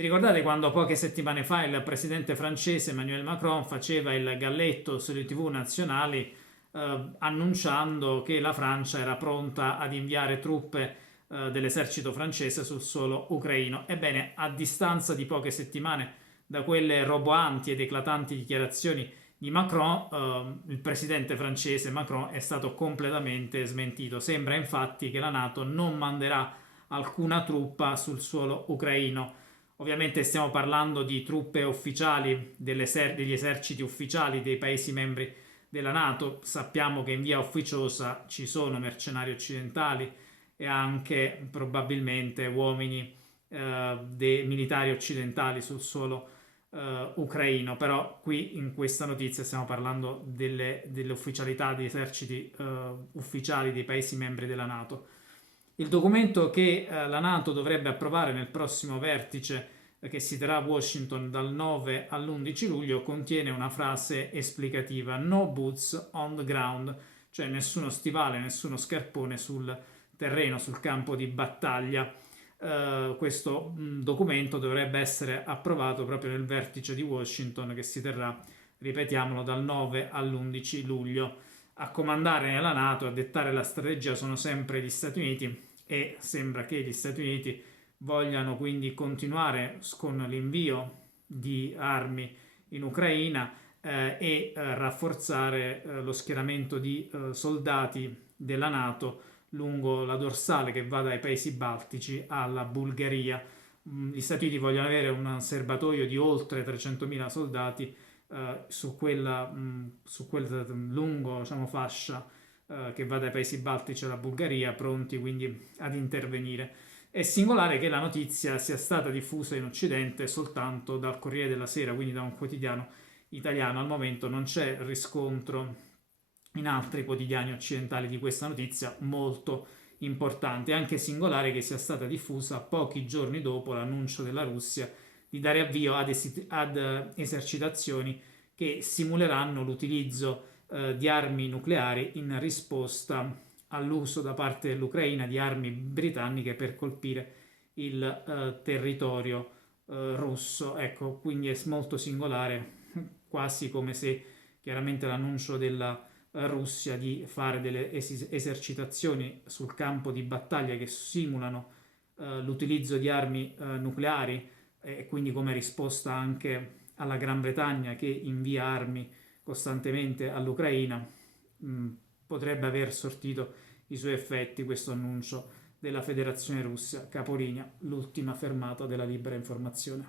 Vi ricordate quando poche settimane fa il presidente francese Emmanuel Macron faceva il galletto sulle TV nazionali annunciando che la Francia era pronta ad inviare truppe dell'esercito francese sul suolo ucraino? Ebbene, a distanza di poche settimane da quelle roboanti ed eclatanti dichiarazioni di Macron, il presidente francese Macron è stato completamente smentito. Sembra infatti che la NATO non manderà alcuna truppa sul suolo ucraino. Ovviamente stiamo parlando di truppe ufficiali degli eserciti ufficiali dei Paesi membri della NATO. Sappiamo che in via ufficiosa ci sono mercenari occidentali e anche probabilmente uomini dei militari occidentali sul suolo ucraino, però qui in questa notizia stiamo parlando delle ufficialità degli eserciti ufficiali dei Paesi membri della NATO. Il documento che la NATO dovrebbe approvare nel prossimo vertice che si terrà a Washington dal 9 all'11 luglio contiene una frase esplicativa: no boots on the ground, cioè nessuno stivale, nessuno scarpone sul terreno, sul campo di battaglia. Questo documento dovrebbe essere approvato proprio nel vertice di Washington che si terrà, ripetiamolo, dal 9 all'11 luglio. A comandare nella NATO, a dettare la strategia sono sempre gli Stati Uniti e sembra che gli Stati Uniti vogliano quindi continuare con l'invio di armi in Ucraina rafforzare lo schieramento di soldati della NATO lungo la dorsale che va dai paesi baltici alla Bulgaria. Gli Stati Uniti vogliono avere un serbatoio di oltre 300.000 soldati su quel lungo, diciamo, fascia che va dai paesi baltici alla Bulgaria, pronti quindi ad intervenire. È singolare che la notizia sia stata diffusa in Occidente soltanto dal Corriere della Sera, quindi da un quotidiano italiano. Al momento non c'è riscontro in altri quotidiani occidentali di questa notizia molto importante. È anche singolare che sia stata diffusa pochi giorni dopo l'annuncio della Russia di dare avvio ad esercitazioni che simuleranno l'utilizzo di armi nucleari in risposta all'uso da parte dell'Ucraina di armi britanniche per colpire il territorio russo. Ecco, quindi è molto singolare, quasi come se chiaramente l'annuncio della Russia di fare delle esercitazioni sul campo di battaglia che simulano l'utilizzo di armi nucleari e quindi come risposta anche alla Gran Bretagna che invia armi costantemente all'Ucraina, potrebbe aver sortito i suoi effetti questo annuncio della Federazione Russa, capolinea, l'ultima fermata della libera informazione.